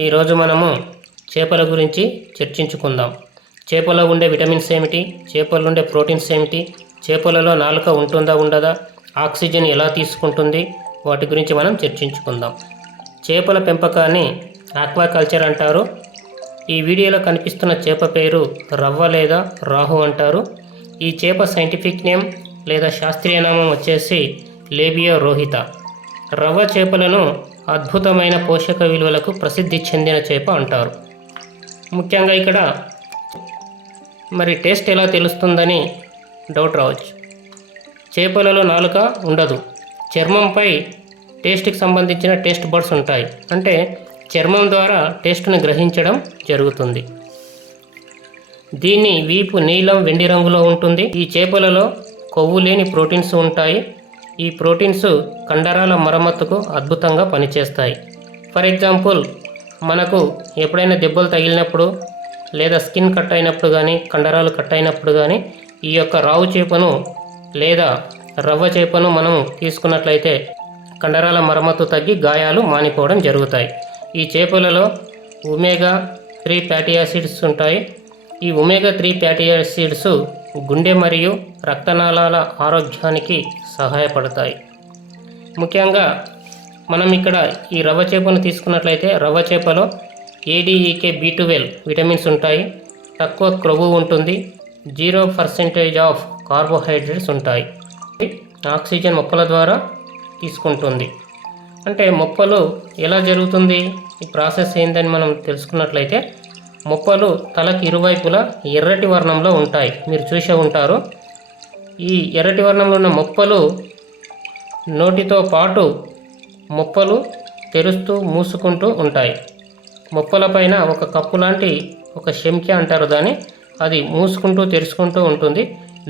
ఈరోజు మనము చేపల గురించి చర్చించుకుందాం. చేపలో ఉండే విటమిన్స్ ఏమిటి, చేపల్లో ఉండే ప్రోటీన్స్ ఏమిటి, చేపలలో నాలుక ఉంటుందా ఉండదా, ఆక్సిజన్ ఎలా తీసుకుంటుంది, వాటి గురించి మనం చర్చించుకుందాం. చేపల పెంపకాన్ని ఆక్వాకల్చర్ అంటారు. ఈ వీడియోలో కనిపిస్తున్న చేప పేరు రవ్వ లేదా రాహు అంటారు. ఈ చేప సైంటిఫిక్ నేమ్ లేదా శాస్త్రీయ నామం వచ్చేసి లేబియో రోహిత. రవ్వ చేపలను అద్భుతమైన పోషక విలువలకు ప్రసిద్ధి చెందిన చేప అంటారు. ముఖ్యంగా ఇక్కడ మరి టేస్ట్ ఎలా తెలుస్తుందని డౌట్ రావచ్చు. చేపలలో నాలుక ఉండదు, చర్మంపై టేస్ట్కి సంబంధించిన టేస్ట్ బడ్స్ ఉంటాయి. అంటే చర్మం ద్వారా టేస్ట్ను గ్రహించడం జరుగుతుంది. దీని వీపు నీలం వెండి రంగులో ఉంటుంది. ఈ చేపలలో కొవ్వు లేని ప్రోటీన్స్ ఉంటాయి. ఈ ప్రోటీన్స్ కండరాల మరమ్మతుకు అద్భుతంగా పనిచేస్తాయి. ఫర్ ఎగ్జాంపుల్, మనకు ఎప్పుడైనా దెబ్బలు తగిలినప్పుడు లేదా స్కిన్ కట్ అయినప్పుడు కానీ, కండరాలు కట్ అయినప్పుడు కానీ ఈ యొక్క రావు చేపను లేదా రవ్వ చేపను మనం తీసుకున్నట్లయితే కండరాల మరమ్మతు తగ్గి గాయాలు మానిపోవడం జరుగుతాయి. ఈ చేపలలో ఒమేగా 3 ఫ్యాటీ యాసిడ్స్ ఉంటాయి. ఈ ఒమేగా 3 ఫ్యాటీ యాసిడ్స్ గుండె మరియు రక్తనాళాల ఆరోగ్యానికి సహాయపడతాయి. ముఖ్యంగా మనం ఇక్కడ ఈ రవ్వ చేపను తీసుకున్నట్లయితే రవ్వ చేపలో ADEK B12 విటమిన్స్ ఉంటాయి. తక్కువ క్రొవ్వు ఉంటుంది. 0% ఆఫ్ కార్బోహైడ్రేట్స్ ఉంటాయి. ఆక్సిజన్ మొక్కల ద్వారా తీసుకుంటుంది. అంటే మొక్కలు ఎలా జరుగుతుంది, ఈ ప్రాసెస్ ఏందని మనం తెలుసుకున్నట్లయితే మొప్పలు తలకు ఇరువైపులా ఎర్రటి వర్ణంలో ఉంటాయి. మీరు చూసే ఉంటారు. ఈ ఎర్రటి వర్ణంలో ఉన్న మొప్పలు నోటితో పాటు మొప్పలు తెరుస్తూ మూసుకుంటూ ఉంటాయి. మొప్పల పైన ఒక కప్పు లాంటి ఒక శంఖ్య అంటారు దాన్ని, అది మూసుకుంటూ తెరుచుకుంటూ ఉంటుంది.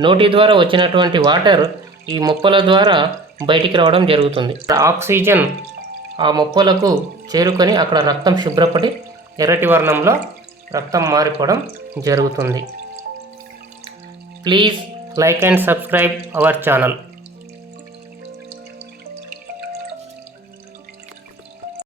నోటి ద్వారా వచ్చినటువంటి వాటర్ ఈ మొప్పల ద్వారా బయటికి రావడం జరుగుతుంది. ఆక్సిజన్ ఆ మొప్పలకు చేరుకొని అక్కడ రక్తం శుభ్రపడి ఎర్రటి వర్ణంలో రక్తం మారిపోవడం జరుగుతుంది. Please like and subscribe our channel.